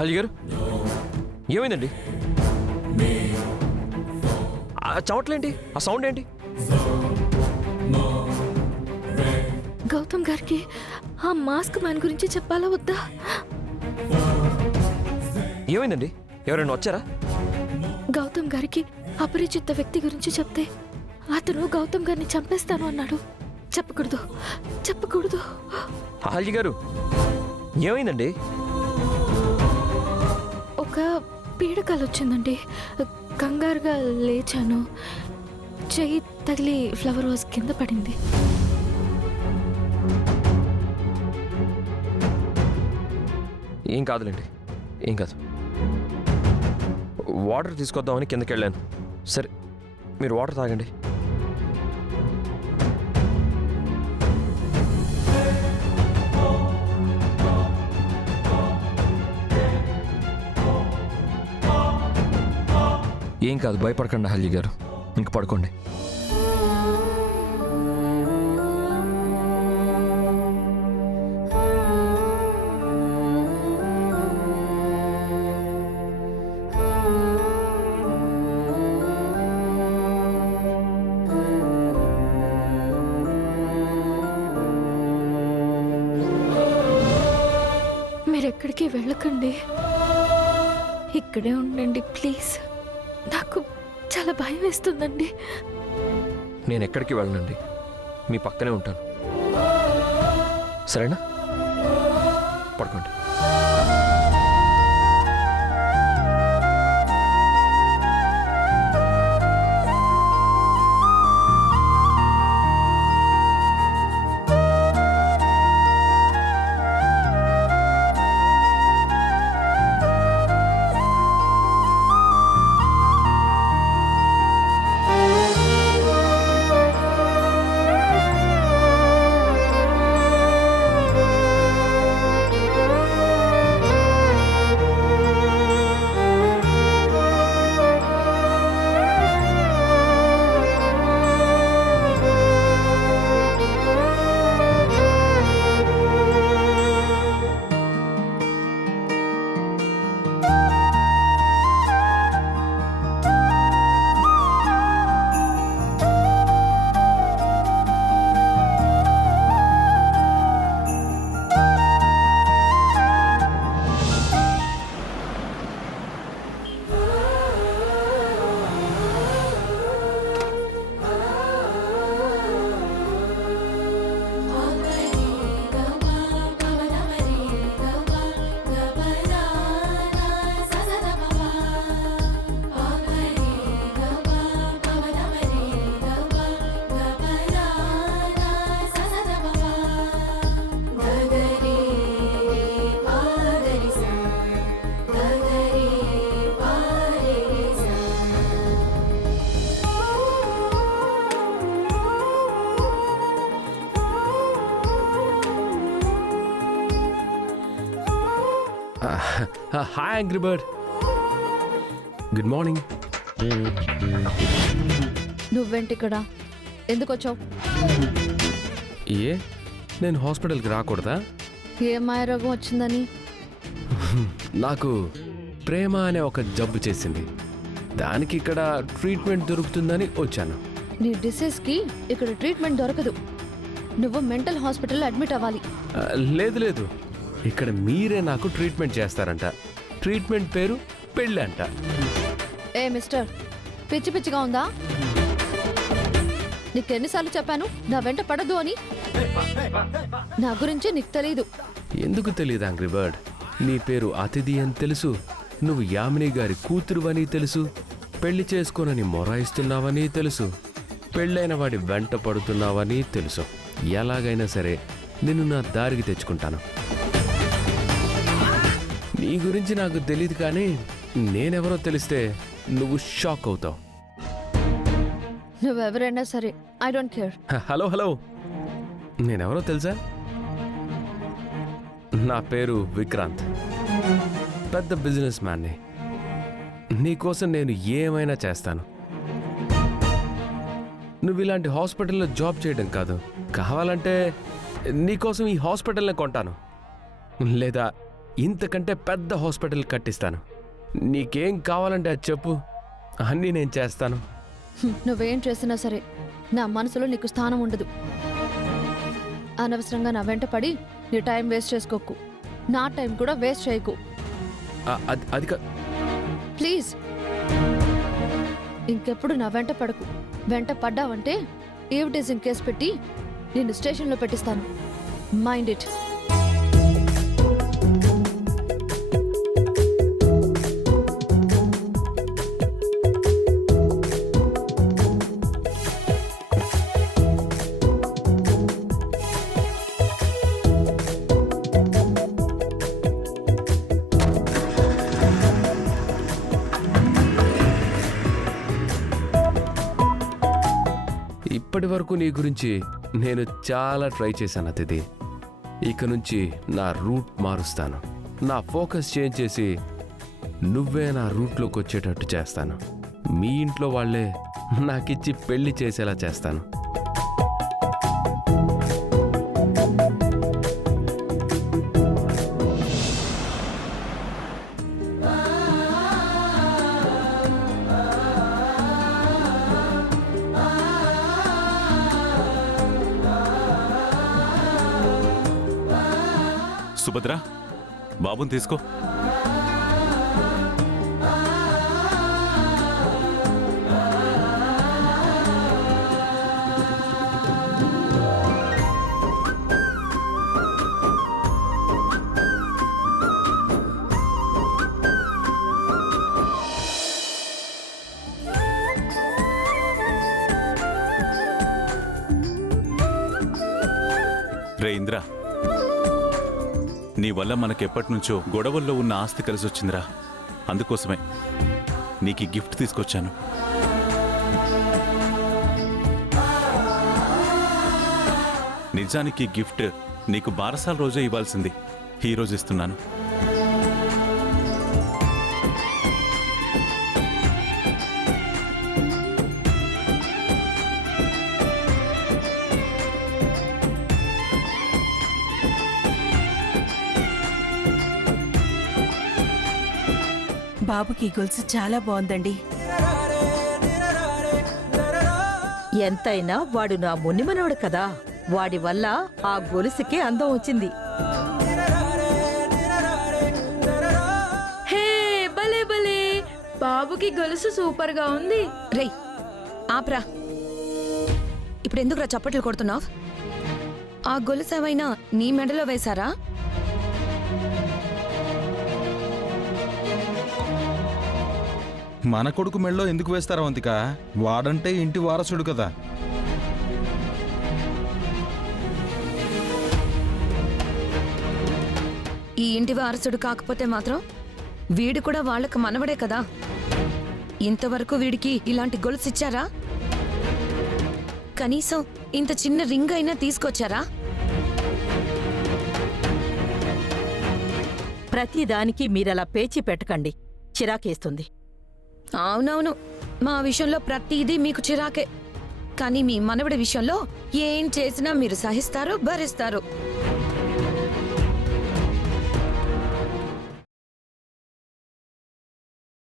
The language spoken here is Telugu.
అహల్య గారు ఏమైందండి? ఆ చవట్లేంటి? ఆ సౌండ్ ఏంటి? గౌతమ్ గారికి ఆ మాస్క్ మ్యాన్ గురించి చెప్పాలా వద్దా? ఏమైందండి? ఎవరైనా వచ్చారా? గౌతమ్ గారికి అపరిచిత వ్యక్తి గురించి చెప్తే అతను గౌతమ్ గారిని చంపేస్తాను అన్నాడు. చెప్పకూడదు, చెప్పకూడదు. అహల్య గారు ఏమైందండి? ఒక పీడకలు వచ్చిందండి. కంగారుగా లేచాను. చెయ్యి తగిలి ఫ్లవర్ వాజ్ కింద పడింది. ఏం కాదులేండి, ఏం కాదు. వాటర్ తీసుకొద్దామని కిందకి వెళ్ళాను. సరే మీరు వాటర్ తాగండి. ఏం కాదు, భయపడకండి అహల్య గారు. ఇంక పడుకోండి. మీరెక్కడికి వెళ్ళకండి, ఇక్కడే ఉండండి ప్లీజ్. నాకు చాలా భయం వేస్తుందండి. నేను ఎక్కడికి వెళ్ళనండి, మీ పక్కనే ఉంటాను. సరేనా? పడుకోండి. Hi angry bird, good morning. నువ్వేంటి ఇక్కడ? ఎందుకు వచ్చావు? ఏ నేను హాస్పిటల్కి రాకూడదా? ఏ మాయ రోగం వచ్చిందని? నాకు ప్రేమ అనే ఒక జబ్బు చేసింది, దానికి ఇక్కడ ట్రీట్మెంట్ దొరుకుతుందని వచ్చాను. నీ డిసీజ్కి ఇక్కడ ట్రీట్మెంట్ దొరకదు. నువ్వు మెంటల్ హాస్పిటల్లో అడ్మిట్ అవ్వాలి. లేదు లేదు, ఇక్కడ మీరే నాకు ట్రీట్మెంట్ చేస్తారంట. ట్రీట్మెంట్ పేరు పెళ్ళి అంట. ఏ మిస్టర్, పిచ్చి పిచ్చిగా ఉందా? నీకెన్నిసార్లు చెప్పాను నా వెంట పడద్దు అని? నా గురించి నీకు తెలీదు. ఎందుకు తెలియదు యాంగ్రీ బర్డ్? నీ పేరు అతిథి అని తెలుసు, నువ్వు యామిని గారి కూతురు అని తెలుసు, పెళ్లి చేసుకోనని మొరాయిస్తున్నావని తెలుసు, పెళ్ళైన వాడి వెంట పడుతున్నావని తెలుసు. ఎలాగైనా సరే నిన్ను నా దారికి తెచ్చుకుంటాను. నీ గురించి నాకు తెలియదు, కానీ నేనెవరో తెలిస్తే నువ్వు షాక్ అవుతావు. నువ్వెవరైనా సరే, I don't care. Hello hello, నేనెవరో తెలుసా? నా పేరు విక్రాంత్, పెద్ద బిజినెస్ మ్యాన్ని. నీకోసం నేను ఏమైనా చేస్తాను. నువ్వు ఇలాంటి హాస్పిటల్లో జాబ్ చేయడం కాదు, కావాలంటే నీకోసం ఈ హాస్పిటల్ని కొంటాను, లేదా ఇంతకంటే పెద్ద హాస్పిటల్ కట్టిస్తాను. నీకేం కావాలంటే అది చెప్పు, అన్నీ నేను చేస్తాను. నువ్వేం చేసినా సరే నా మనసులో నీకు స్థానం ఉండదు. అనవసరంగా నా వెంట పడి నీ టైం వేస్ట్ చేసుకోకు, నా టైం కూడా వేస్ట్ చేయకు అది ప్లీజ్. ఇంకెప్పుడు నా వెంట పడకు. వెంట పడ్డావంటే ఈవిటీజింగ్ కేసు పెట్టి నిన్ను స్టేషన్లో పెట్టిస్తాను. Mind it. ఇప్పటి వరకు నీ గురించి నేను చాలా ట్రై చేశాను అతిథి. ఇక నుంచి నా రూట్ మారుస్తాను. నా ఫోకస్ చేంజ్ చేసి నువ్వే నా రూట్లోకి వచ్చేటట్టు చేస్తాను. మీ ఇంట్లో వాళ్ళే నాకిచ్చి పెళ్లి చేసేలా చేస్తాను. సుభద్ర, బాబుని తీసుకో. రే ఇంద్ర, నీ వల్ల మనకెప్పటినుంచో గొడవల్లో ఉన్న ఆస్తి కలిసి వచ్చిందిరా. అందుకోసమే నీకు ఈ గిఫ్ట్ తీసుకొచ్చాను. నిజానికి ఈ గిఫ్ట్ నీకు బారసాల రోజే ఇవ్వాల్సింది. ఈ రోజు ఇస్తున్నాను. బాబుకి గొలుసు చాలా బాగుందండి. ఎంతైనా వాడు నా మునిమనోడు కదా, వాడి వల్ల ఆ గొలుసుకే అందం వచ్చింది. హే భలే భలే, బాబుకి గొలుసు సూపర్ గా ఉంది. రేయ్ ఆప్రా, ఇప్పుడు ఎందుకురా చప్పట్లు కొడుతున్నావు? ఆ గొలుసు ఏమైనా నీ మెడలో వేశారా? మన కొడుకు మెళ్ళో ఎందుకు వేస్తారా వంతిక? వాడంటే ఇంటి వారసుడు కదా. ఈ ఇంటి వారసుడు కాకపోతే మాత్రం వీడు కూడా వాళ్ళకు మనవడే కదా. ఇంతవరకు వీడికి ఇలాంటి గొలుసు ఇచ్చారా? కనీసం ఇంత చిన్న రింగ్ అయినా తీసుకొచ్చారా? ప్రతిదానికి మీరలా పేచి పెట్టకండి, చిరాకేస్తుంది. అవునవును, మా విషయంలో ప్రతిదీ మీకు చిరాకే. కానీ మీ మనవడి విషయంలో ఏం చేసినా మీరు సహిస్తారు, భరిస్తారు.